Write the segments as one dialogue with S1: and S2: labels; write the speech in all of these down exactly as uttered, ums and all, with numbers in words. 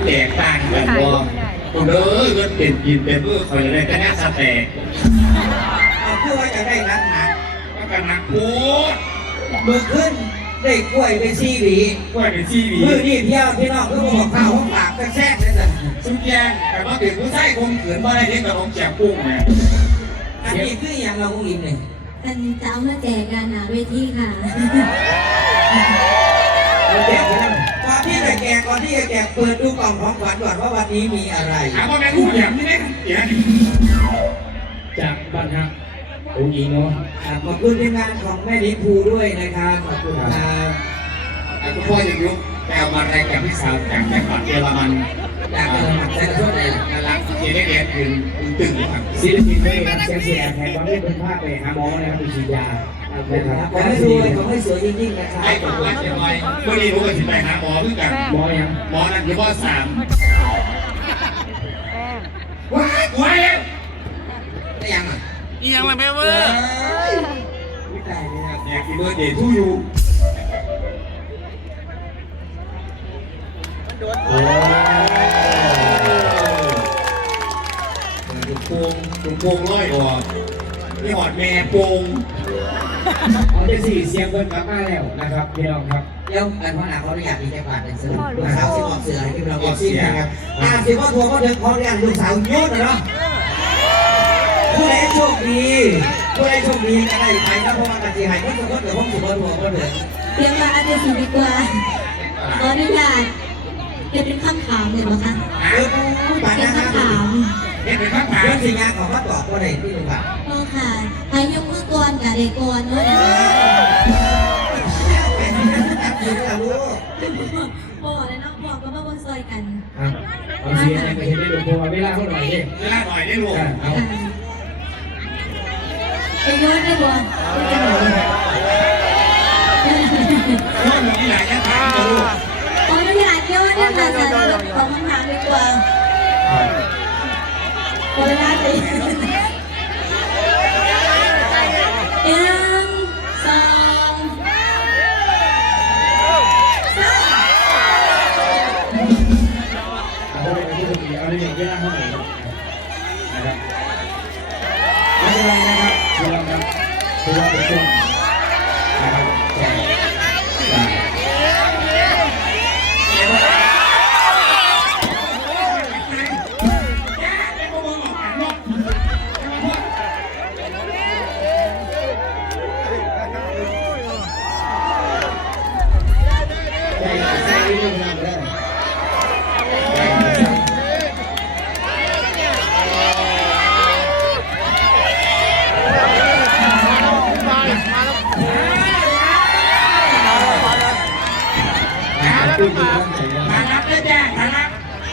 S1: ตกต่างกันบ่คนเด้อเงินเป็นกินเป็นเพื่อคอยอะไรแต่แน่สแตก
S2: เอาเพื่อว่าจะได้นักหนัก
S1: ก็กันนักโอ้
S2: มือขึ้นได้กล้วยไปซีหวี
S1: กล้วยเป็นซีหวี
S2: มือนี่เที่ยวพี่น้องเพื่อบอกข้าวว่าปากกระแทกเลยนะ
S1: สุดแย่แต่ว่าถึงผู้ชายคงเขินบ่ได้เด็กกับของแจกกุ้งเนี่ย
S2: อันนี้คืออย่างเราคงอินเลย
S3: อันจะเอามาแจกกันหนาเวทีค่ะ
S2: เราแจกกันก่อนที่จะแจกก่อนที่จะแจกเปิดดูกล่องของขวัญก่อนว่าวันนี้มีอะไร
S1: ถามว่าแม่รู้อย่างนี้ได้เสีย
S4: จากบ้านฮักองค์หญิงเนาะ
S2: ขอบคุณทีมงานของแม่ลิภูด้วยนะครับขอบคุณครับ
S1: ไอ้คุณพ่อยังยุกแต่เอามาแรงจากพี่สาวจากแม่ปัดเยอรมัน
S2: จากเยอรมันใส่กระสุนเลย
S1: น่ารักเจเด็กเด็กถึงตึงครับ
S4: ศิลปินไม่ครับเสียงเสียงแทนตอนนี้เป็นภาคไปหาหมอนะครับไปฉีดยา
S2: นะครับขอให้สวยขอให้สวยยิ่งๆนะครับ
S1: ไอ้ตัวเชียงใหม่เมื่อนี้ผมก็สิไปหาหมอเพื่อกัน
S4: หมอยัง
S1: หมอนั่นคือหมอสามว้ายว้ายได้ยังอ่ะ
S5: ยังเลยแม่เวอร์
S1: ไม่ได้เนี่ยอยากกินเบอร์เดย์ทูยูโอ้ยโป่งโป่งร้อยออกนี่หอดแม่โป่ง
S4: เอาได้สี่เสียงเบิ้ลกลับมาแล้วนะครับพี่น้องครับ
S2: เดี๋ยวอันพ่อหนาเขาอยากมีแค่บาทเป็นสนุกลูกสาวสิบออกเสือให้พี่น้องออกซีนะครับอ่าสิบออกทัวร์ก็เดินพอเรียนลูกสาวยุ่นเนาะผู้ใดโชคดีผู้ใดโชคดีจะได้ไปนะเพราะว่าการสีหายก็จะก็เดี๋ยวผมสิบออกทัวร์ก็เดิน
S3: เตรียมมาอาจจะสีดีกว่าขออนุญาตจะเป็นคำถามเลยมั้งคะ
S2: เออ
S3: เป็นคำถาม
S1: เป็นเป็นคำถาม
S2: เรื่องสิ่งงานของมาตอบก็ได้ที่หนึ่งครับ
S3: โอ้ค่ะให้ยกมือก่อนกับเด็กก่อนเนาะพ่อและน้องพ่อก็มาบนซอยกัน
S4: ครับเอาเสียงไปเห็นได้ดูพอเวลาเขาหน่อยเอง
S1: เวลาหน่อยได้ลูก
S4: เอา
S3: ไอ้ย้อนได้บ่จะหน่อย
S1: ย้อนนี่แหละยังถามจะลูก
S3: ขออนุญาตย้อนเนี่ยค่ะจะขอคำถามดีกว่าขอเวลาไปหนึ่งสอง
S4: เอาเลยเอาเลยเอาเลยเวลาเขาหน่อยนะครับไม่เป็นไรนะครับช่วงครับช่วงเป็นช่วงนะครับ
S1: มารับได้แจ้งมารับ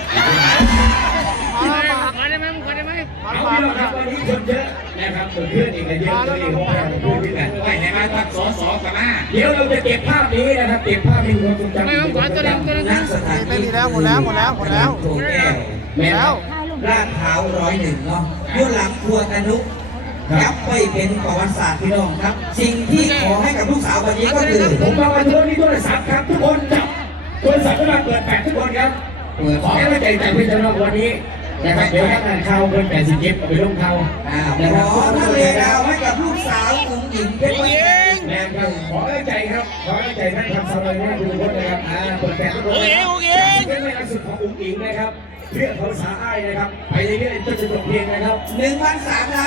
S5: ขอได้ไหมขอได้ไหม
S4: เอาพี่น้องครับวันนี้คนเยอะนะครับเพื่อนอีกเยอะเลยของเราพูดกัน
S1: ไม่ให้มาทักสอสอกันมา
S4: เดี๋ยวเราจะเก็บภาพนี้นะครับเก็บภาพที่ความทรงจำไม่
S5: ต้องขอตัวเล็กตัวเล็ก
S2: นั่งสถานที่
S5: หมดแล้วหมดแล้วหมดแล้วหมดแล้ว
S2: แม่แล้วลาดเท้าร้อยหนึ่งเนาะยุ่หลังครัวตนุยับไปเป็นประวัติศาสตร์พี่น้องครับสิ่งที่ขอให้กับลูกสาววันนี้ก็คือ
S4: ผมมาวันนี้โทรศัพท์ครับทุกคนจับโทรศัพท์ก็มาเปิดแปดทุกคนครับขอให้มาใจใจเพื่อนสำหรับวันนี้นะครับเดี๋ยวถ้างานเข้าเป็นแปดสิบเจ็ดเอาไปลงเข้า
S2: ขอท่านเรียนดาวให้กับลูกสาวของหญิงเป็นวัน
S4: แม่ครับขอใจครับขอใจท่านทำสบายมากทุกคนนะครับอ่าเปิดแปดทุกคนเป็นในสุดของอุ้งอิงนะครับเพื่อเขาสาอ้ายนะครับไปเรื่อยๆจนจบเพลงนะครับ
S2: หนึ่งพันสาม